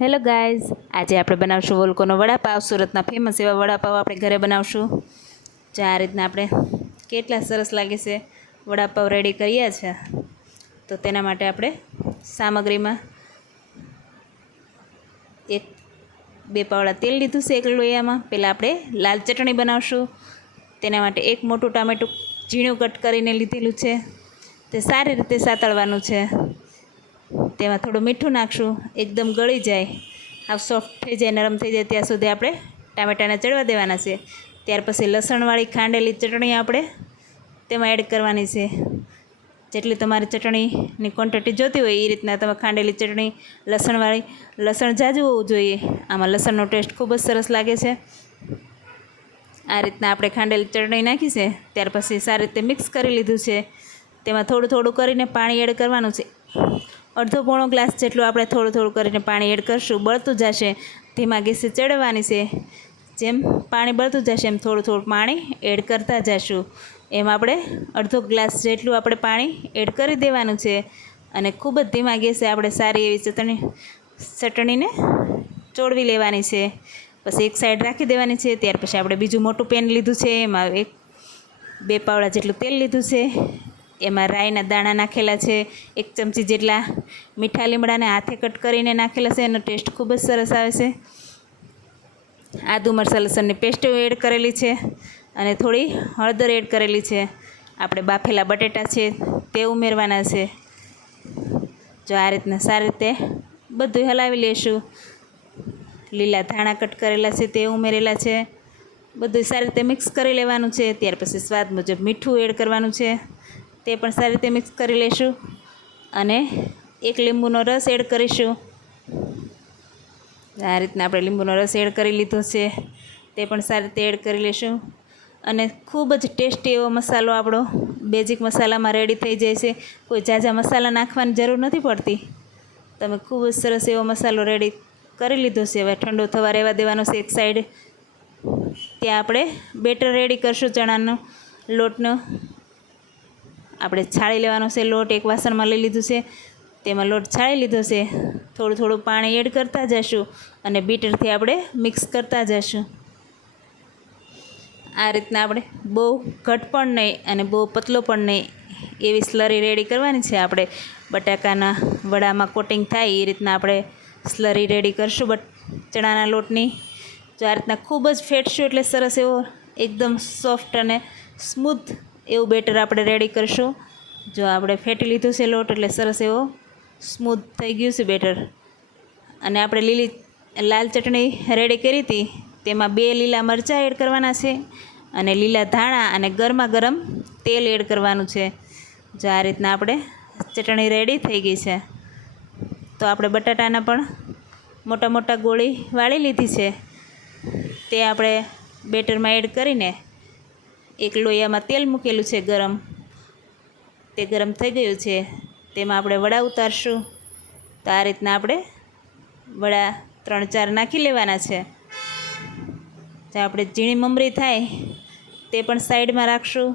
Hello guys આજે આપણે બનાવશું વોલ્કોનો વડાપાવ. સુરતના ફેમસ એવા વડાપાવ આપણે ઘરે બનાવશું. જે આ રીતના આપણે કેટલા સરસ લાગે છે વડાપાવ રેડી કર્યા છે. તો તેના માટે આપણે સામગ્રીમાં એક, બે પાવડા તેલ લીધું છે એક લોહીયામાં પહેલાં આપણે લાલ ચટણી બનાવશું. તેના માટે એક મોટું ટામેટું ઝીણું કટ કરીને લીધેલું છે. તે સારી રીતે સાતળવાનું છે. તેમાં થોડું મીઠું નાખશું, એકદમ ગળી જાય. આ સોફ્ટ થઈ જાય, નરમ થઈ જાય ત્યાં સુધી આપણે ટામેટાને ચડવા દેવાના છે. ત્યાર પછી લસણવાળી ખાંડેલી ચટણી આપણે તેમાં એડ કરવાની છે. જેટલી તમારી ચટણીની ક્વોન્ટિટી જોતી હોય એ રીતના તમે ખાંડેલી ચટણી, લસણવાળી, લસણ જાજુ હોવું જોઈએ. આમાં લસણનો ટેસ્ટ ખૂબ જ સરસ લાગે છે. આ રીતના આપણે ખાંડેલી ચટણી નાખી છે. ત્યાર પછી સારી રીતે મિક્સ કરી લીધું છે. તેમાં થોડું થોડું કરીને પાણી એડ કરવાનું છે. અડધો પોણો ગ્લાસ જેટલું આપણે થોડું થોડું કરીને પાણી એડ કરશું. બળતું જશે. ધીમા ગેસે ચડવાની છે. જેમ પાણી બળતું જશે એમ થોડું થોડું પાણી એડ કરતા જશું. એમ આપણે અડધો ગ્લાસ જેટલું આપણે પાણી એડ કરી દેવાનું છે. અને ખૂબ જ ધીમા ગેસે આપણે સારી એવી ચટણી, ચટણીને ચોળવી લેવાની છે. પછી એક સાઈડ રાખી દેવાની છે. ત્યાર પછી આપણે બીજું મોટું પેન લીધું છે. એમાં એક બે પાવડા જેટલું તેલ લીધું છે. એમાં રાઈના દાણા નાખેલા છે, એક ચમચી જેટલા મીઠા લીમડાને હાથે કટ કરીને નાખેલા છે, એનો ટેસ્ટ ખૂબ જ સરસ આવે છે. આદુ, મરચાં, લસણની પેસ્ટ એડ કરેલી છે અને થોડી હળદર એડ કરેલી છે. આપણે બાફેલા બટેટા છે, તે ઉમેરવાના છે. જો આ રીતના સારી રીતે બધું હલાવી લેશું. લીલા ધાણા કટ કરેલા છે, તે ઉમેરેલા છે. બધું સારી રીતે મિક્સ કરી લેવાનું છે, ત્યાર પછી સ્વાદ મુજબ મીઠું એડ કરવાનું છે. તે પણ સારી રીતે મિક્સ કરી લઈશું અને એક લીંબુનો રસ એડ કરીશું. આ રીતના આપણે લીંબુનો રસ એડ કરી લીધો છે. તે પણ સારી રીતે એડ કરી લઈશું અને ખૂબ જ ટેસ્ટી એવો મસાલો આપણો બેઝિક મસાલામાં રેડી થઈ જાય છે. કોઈ ઝાઝા મસાલા નાખવાની જરૂર નથી પડતી. તમે ખૂબ જ સરસ એવો મસાલો રેડી કરી લીધો છે. હવે ઠંડો થવા રહેવા દેવાનો છે એક સાઈડ ત્યાં આપણે બેટર રેડી કરશું ચણાનો લોટનો. આપણે છાળી લેવાનો છે, લોટ એક વાસણમાં લઈ લીધું છે. તેમાં લોટ છાળી લીધો છે. થોડું થોડું પાણી એડ કરતા જશું અને બીટરથી આપણે મિક્સ કરતા જશું. આ રીતના આપણે બહુ ઘટ પણ નહીં અને બહુ પતલો પણ નહીં એવી સ્લરી રેડી કરવાની છે આપણે. બટાકાના વડામાં કોટિંગ થાય એ રીતના આપણે સ્લરી રેડી કરશું. બટ ચણાના લોટની જો આ રીતના ખૂબ જ ફેટશું એટલે સરસ એવો એકદમ સોફ્ટ અને સ્મૂથ એવું બેટર આપણે રેડી કરશું. જો આપણે ફેટી લીધું છે લોટ એટલે સરસ એવો સ્મૂથ થઈ ગયું છે બેટર. અને આપણે લીલી લાલ ચટણી રેડી કરી હતી. તેમાં બે લીલા મરચાં એડ કરવાના છે અને લીલા ધાણા અને ગરમા ગરમ તેલ એડ કરવાનું છે. જો આ રીતના આપણે ચટણી રેડી થઈ ગઈ છે. તો આપણે બટાટાના પણ મોટા મોટા ગોળી વાળી લીધી છે. તે આપણે બેટરમાં એડ કરીને એક લોયામાં તેલ મૂકેલું છે ગરમ. તે ગરમ થઈ ગયું છે. તેમાં આપણે વડા ઉતારશું. તો આ રીતના આપણે વડા ત્રણ ચાર નાખી લેવાના છે. જે આપણે ઝીણી મમરી થાય, તે પણ સાઈડમાં રાખશું.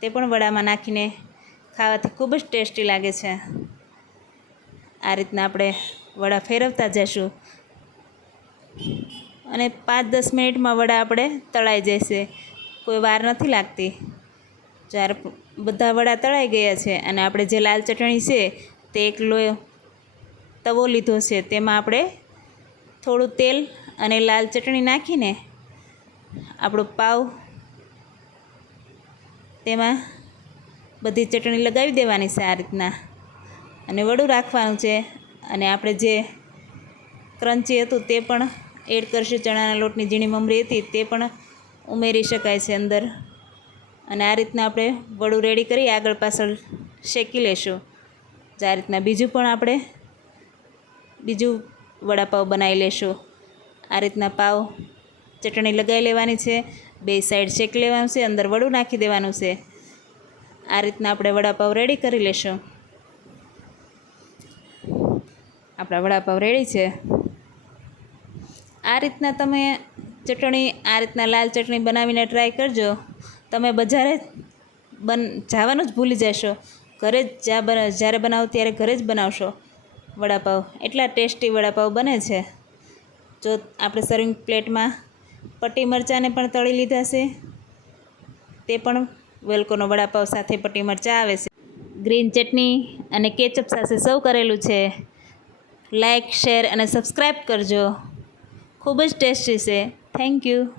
તે પણ વડામાં નાખીને ખાવાથી ખૂબ જ ટેસ્ટી લાગે છે. આ રીતના આપણે વડા ફેરવતા જઈશું અને પાંચ દસ મિનિટમાં વડા આપણે તળાઈ જશે. કોઈ વાર નથી લાગતી. જ્યારે બધા વડા તળાઈ ગયા છે અને આપણે જે લાલ ચટણી છે તે એક લોયો તવો લીધો છે, તેમાં આપણે થોડું તેલ અને લાલ ચટણી નાખીને આપણો પાવ તેમાં બધી ચટણી લગાવી દેવાની છે આ રીતના. અને વડું રાખવાનું છે અને આપણે જે ક્રન્ચી હતું તે પણ એડ કરશું, ચણાના લોટની ઝીણી મમરી હતી તે પણ ઉમેરી શકાય છે અંદર. અને આ રીતના આપણે વડું રેડી કરી આગળ પાછળ શેકી લેશું. જે આ રીતના બીજું પણ આપણે બીજું વડાપાવ બનાવી લેશું. આ રીતના પાવ ચટણી લગાવી લેવાની છે. બે સાઈડ શેકી લેવાનું છે, અંદર વડું નાખી દેવાનું છે. આ રીતના આપણે વડાપાવ રેડી કરી લેશું. આપણા વડાપાવ રેડી છે. આ રીતના તમે ચટણી આ રીતના લાલ ચટણી બનાવીને ટ્રાય કરજો. તમે બજારે બન, જવાનું જ ભૂલી જશો. ઘરે જ જ્યારે બનાવો ત્યારે ઘરે જ બનાવશો વડાપાવ. એટલા ટેસ્ટી વડાપાવ બને છે. જો આપણે સર્વિંગ પ્લેટમાં પટ્ટી મરચાંને પણ તળી લીધા છે. તે પણ વેલકોનો વડાપાવ સાથે પટ્ટી મરચાં આવે છે. ગ્રીન ચટણી અને કેચઅપ સાથે સર્વ કરેલું છે. લાઇક શેર અને સબસ્ક્રાઈબ કરજો. ખૂબ જ ટેસ્ટી છે. Thank you.